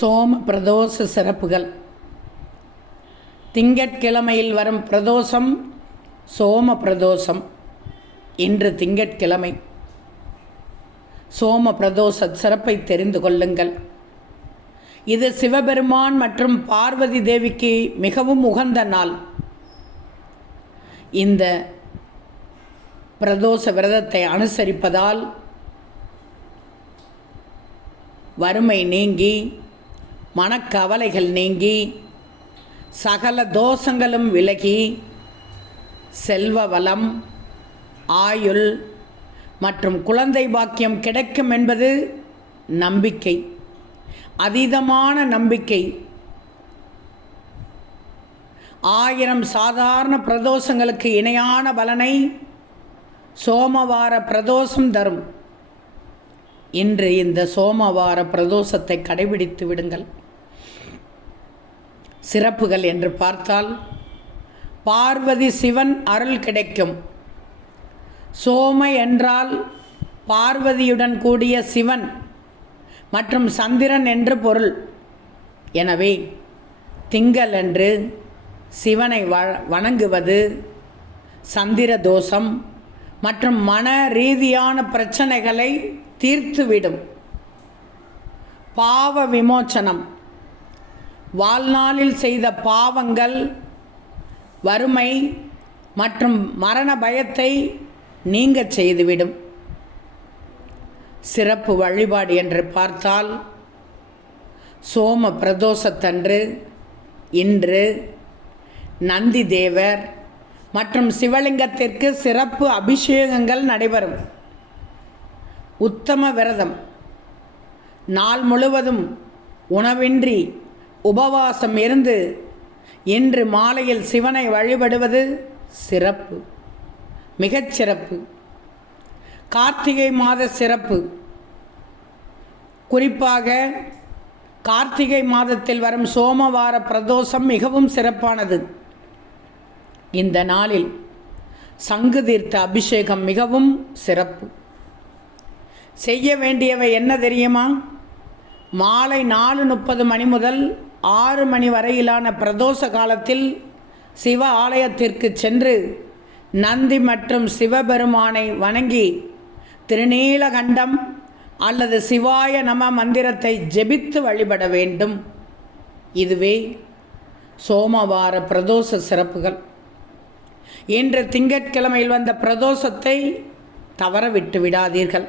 சோம பிரதோஷ சிறப்புகள். திங்கட்கிழமையில் வரும் பிரதோஷம் சோம பிரதோஷம். இன்று திங்கட்கிழமை. சோம பிரதோஷ சிறப்பை தெரிந்து கொள்ளுங்கள். இது சிவபெருமான் மற்றும் பார்வதி தேவிக்கு மிகவும் உகந்த நாள். இந்த பிரதோஷ விரதத்தை அனுசரிப்பதால் வறுமை நீங்கி, மனக்கவலைகள் நீங்கி, சகல தோஷங்களும் விலகி, செல்வ வளம், ஆயுள் மற்றும் குழந்தை பாக்கியம் கிடைக்கும் என்பது நம்பிக்கை, அதீதமான நம்பிக்கை. 1000 சாதாரண பிரதோஷங்களுக்கு இணையான பலனை சோமவார பிரதோஷம் தரும். இன்று இந்த சோமவார பிரதோஷத்தை கடைபிடித்து விடுங்கள். சிறப்புகள் என்று பார்த்தால், பார்வதி சிவன் அருள் கிடைக்கும். சோம என்றால் பார்வதியுடன் கூடிய சிவன் மற்றும் சந்திரன் என்று பொருள். எனவே திங்கள் அன்று சிவனை வணங்குவது சந்திர தோஷம் மற்றும் மன ரீதியான பிரச்சனைகளை தீர்த்துவிடும். பாவ விமோச்சனம், வாழ்நாளில் செய்த பாவங்கள், வறுமை மற்றும் மரண பயத்தை நீங்கச் செய்துவிடும். சிறப்பு வழிபாடு என்று பார்த்தால், சோம பிரதோஷத்தன்று இன்று நந்தி தேவர் மற்றும் சிவலிங்கத்திற்கு சிறப்பு அபிஷேகங்கள் நடைபெறும். உத்தம விரதம், நாள் முழுவதும் உணவின்றி உபவாசம் இருந்து இன்று மாலையில் சிவனை வழிபடுவது சிறப்பு, மிகச்சிறப்பு. கார்த்திகை மாத சிறப்பு. குறிப்பாக கார்த்திகை மாதத்தில் வரும் சோமவார பிரதோஷம் மிகவும் சிறப்பானது. இந்த நாளில் சங்கு தீர்த்த அபிஷேகம் மிகவும் சிறப்பு. செய்ய வேண்டியவை என்ன தெரியுமா? மாலை 4:30 மணி முதல் 6 மணி வரையிலான பிரதோஷ காலத்தில் சிவ ஆலயத்திற்கு சென்று நந்தி மற்றும் சிவபெருமானை வணங்கி திருநீலகண்டம் அல்லது சிவாய நம மந்திரத்தை ஜெபித்து வழிபட வேண்டும். இதுவே சோமவார பிரதோஷ சிறப்புகள். இன்று திங்கட்கிழமையில் வந்த பிரதோஷத்தை தவற விட்டு விடாதீர்கள்.